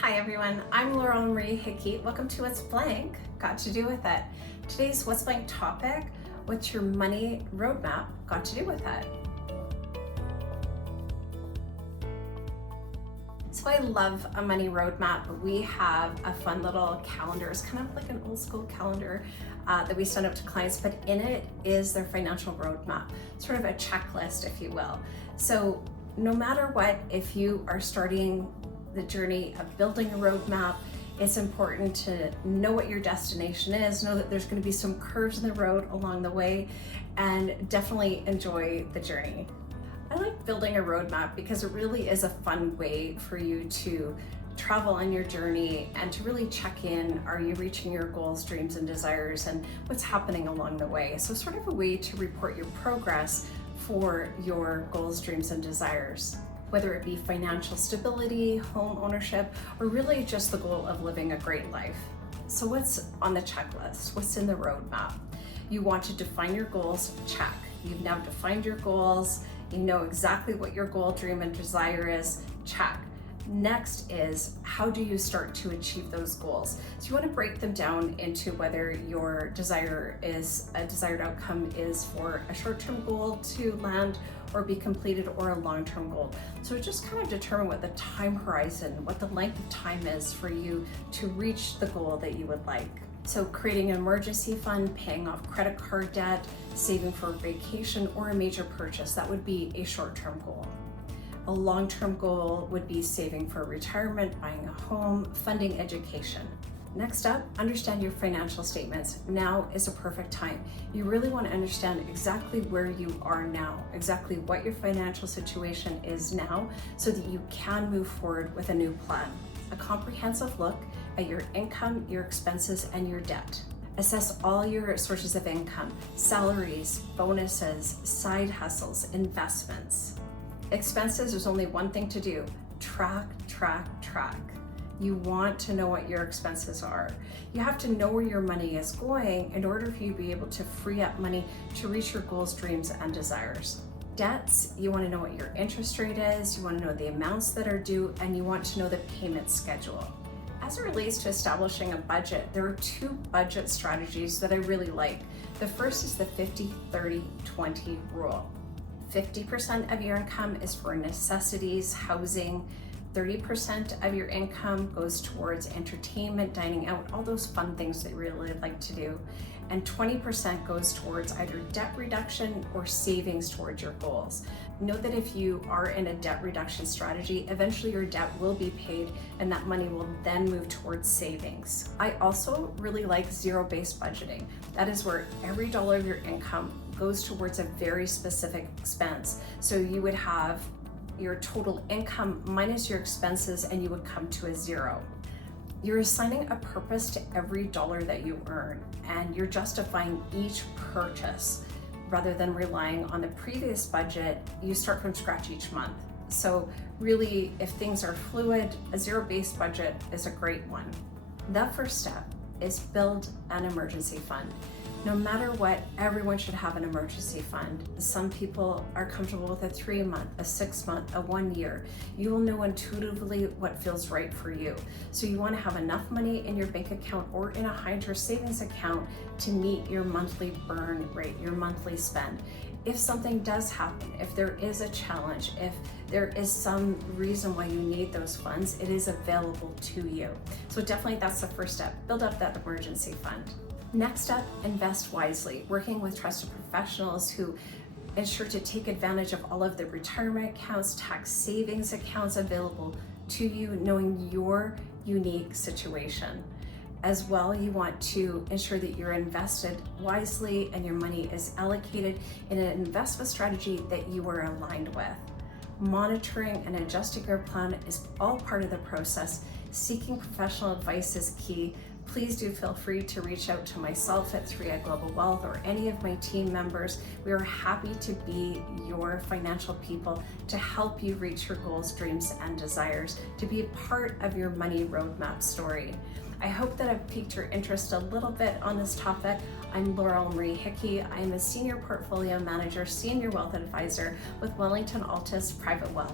Hi everyone, I'm Laurel Marie Hickey. Welcome to What's Blank, Got to Do With It. Today's What's Blank topic, what's your money roadmap got to do with it? So I love a money roadmap. We have a fun little calendar. It's kind of like an old school calendar that we send out to clients, but in it is their financial roadmap, sort of a checklist, if you will. So no matter what, if you are starting the journey of building a roadmap, it's important to know what your destination is, know that there's going to be some curves in the road along the way, and definitely enjoy the journey. I like building a roadmap because it really is a fun way for you to travel on your journey and to really check in, are you reaching your goals, dreams, and desires, and what's happening along the way. So sort of a way to report your progress for your goals, dreams, and desires, whether it be financial stability, home ownership, or really just the goal of living a great life. So what's on the checklist? What's in the roadmap? You want to define your goals, check. You've now defined your goals. You know exactly what your goal, dream, and desire is, check. Next is, how do you start to achieve those goals? So you want to break them down into whether your desired outcome is for a short-term goal to land or be completed, or a long-term goal. So just kind of determine what the time horizon, what the length of time is for you to reach the goal that you would like. So creating an emergency fund, paying off credit card debt, saving for a vacation or a major purchase, that would be a short-term goal. A long-term goal would be saving for retirement, buying a home, funding education. Next up, understand your financial statements. Now is a perfect time. You really want to understand exactly where you are now, exactly what your financial situation is now, so that you can move forward with a new plan. A comprehensive look at your income, your expenses, and your debt. Assess all your sources of income, salaries, bonuses, side hustles, investments. Expenses, there's only one thing to do: track, track, track. You want to know what your expenses are. You have to know where your money is going in order for you to be able to free up money to reach your goals, dreams, and desires. Debts, you want to know what your interest rate is, you want to know the amounts that are due, and you want to know the payment schedule. As it relates to establishing a budget, there are two budget strategies that I really like. The first is the 50-30-20 rule. 50% of your income is for necessities, housing. 30% of your income goes towards entertainment, dining out, all those fun things that you really like to do. And 20% goes towards either debt reduction or savings towards your goals. Know that if you are in a debt reduction strategy, eventually your debt will be paid and that money will then move towards savings. I also really like zero-based budgeting. That is where every dollar of your income goes towards a very specific expense. So you would have your total income minus your expenses and you would come to a zero. You're assigning a purpose to every dollar that you earn, and you're justifying each purchase rather than relying on the previous budget. You start from scratch each month. So really, if things are fluid, a zero-based budget is a great one. The first step is build an emergency fund. No matter what, everyone should have an emergency fund. Some people are comfortable with a 3-month, a 6-month, a 1 year. You will know intuitively what feels right for you. So you want to have enough money in your bank account or in a high interest savings account to meet your monthly burn rate, your monthly spend. If something does happen, if there is a challenge, if there is some reason why you need those funds, it is available to you. So definitely that's the first step. Build up that emergency fund. Next up, invest wisely, working with trusted professionals who ensure to take advantage of all of the retirement accounts, tax savings accounts available to you, knowing your unique situation. As well, you want to ensure that you're invested wisely and your money is allocated in an investment strategy that you are aligned with. Monitoring and adjusting your plan is all part of the process. Seeking professional advice is key. Please do feel free to reach out to myself at 3i Global Wealth or any of my team members. We are happy to be your financial people to help you reach your goals, dreams, and desires, to be a part of your money roadmap story. I hope that I've piqued your interest a little bit on this topic. I'm Laurel Marie Hickey. I'm a Senior Portfolio Manager, Senior Wealth Advisor with Wellington Altus Private Wealth.